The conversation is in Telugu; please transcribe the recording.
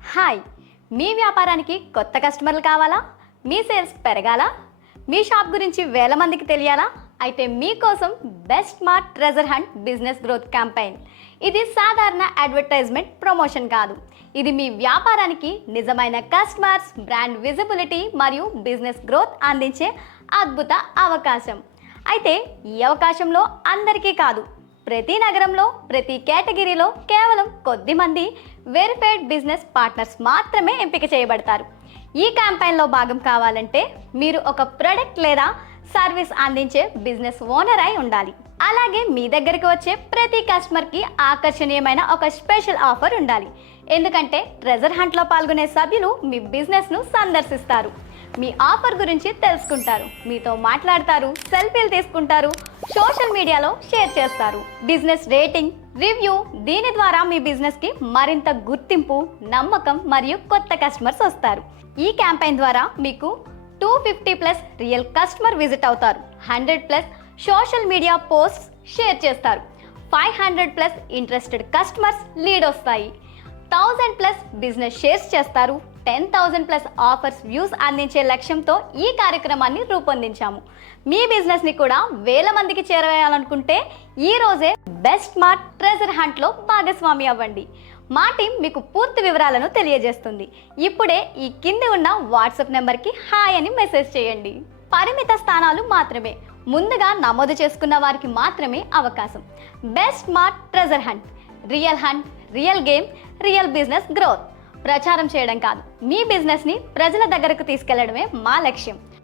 హాయ్, మీ వ్యాపారానికి కొత్త కస్టమర్లు కావాలా? మీ సేల్స్ పెరగాలా? మీ షాప్ గురించి వేల మందికి తెలియాలా? అయితే మీకోసం best smart treasure hunt business growth campaign. ఇది సాధారణ అడ్వర్టైజ్మెంట్ ప్రమోషన్ కాదు. ఇది మీ వ్యాపారానికి నిజమైన కస్టమర్స్, బ్రాండ్ విజిబిలిటీ మరియు బిజినెస్ గ్రోత్ అందించే అద్భుత అవకాశం. అయితే ఈ అవకాశంలో అందరికీ కాదు, ప్రతి నగరంలో ప్రతి కేటగిరీలో కేవలం కొద్ది మంది వెరిఫైడ్ బిజినెస్ పార్ట్నర్స్ మాత్రమే ఎంపిక చేయబడతారు. ఈ క్యాంపెయిన్లో భాగం కావాలంటే మీరు ఒక ప్రొడక్ట్ లేదా సర్వీస్ అందించే బిజినెస్ ఓనర్ అయి ఉండాలి. అలాగే మీ దగ్గరికి వచ్చే ప్రతి కస్టమర్కి ఆకర్షణీయమైన ఒక స్పెషల్ ఆఫర్ ఉండాలి. ఎందుకంటే ట్రెజర్ హంట్లో పాల్గొనే సభ్యులు మీ బిజినెస్ను సందర్శిస్తారు, మీ ఆఫర్ గురించి తెలుసుకుంటారు, మీతో మాట్లాడతారు, సెల్ఫీలు తీసుకుంటారు, సోషల్ మీడియాలో షేర్ చేస్తారు. బిజినెస్ రేటింగ్, రివ్యూ, దీని ద్వారా మీ బిజినెస్కి మరింత గుర్తింపు, నమ్మకం మరియు కొత్త కస్టమర్స్ వస్తారు. ఈ క్యాంపెయిన్ ద్వారా మీకు 250+ రియల్ కస్టమర్ విజిట్ అవుతారు, 100+ సోషల్ మీడియా పోస్ట్స్ షేర్ చేస్తారు, 500+ ఇంట్రెస్టెడ్ కస్టమర్స్ లీడ్ వస్తాయి, 1000+ బిజినెస్ షేర్స్ చేస్తారు, 10,000+ ఆఫర్స్ వ్యూస్ అందించే లక్ష్యంతో ఈ కార్యక్రమాన్ని రూపొందించాము. మీ బిజినెస్ని కూడా వేల మందికి చేరవేయాలనుకుంటే ఈ రోజే బెస్ట్ స్మార్ట్ ట్రెజర్ హంట్లో భాగస్వామి అవ్వండి. మా టీం మీకు పూర్తి వివరాలను తెలియజేస్తుంది. ఇప్పుడే ఈ కింది ఉన్న వాట్సాప్ నెంబర్కి హాయ్ అని మెసేజ్ చేయండి. పరిమిత స్థానాలు మాత్రమే, ముందుగా నమోదు చేసుకున్న వారికి మాత్రమే అవకాశం. Best smart treasure hunt, real game, real business growth. ప్రచారం చేయడం కాదు, మీ బిజినెస్ని ప్రజల దగ్గరకు తీసుకెళ్లడమే మా లక్ష్యం.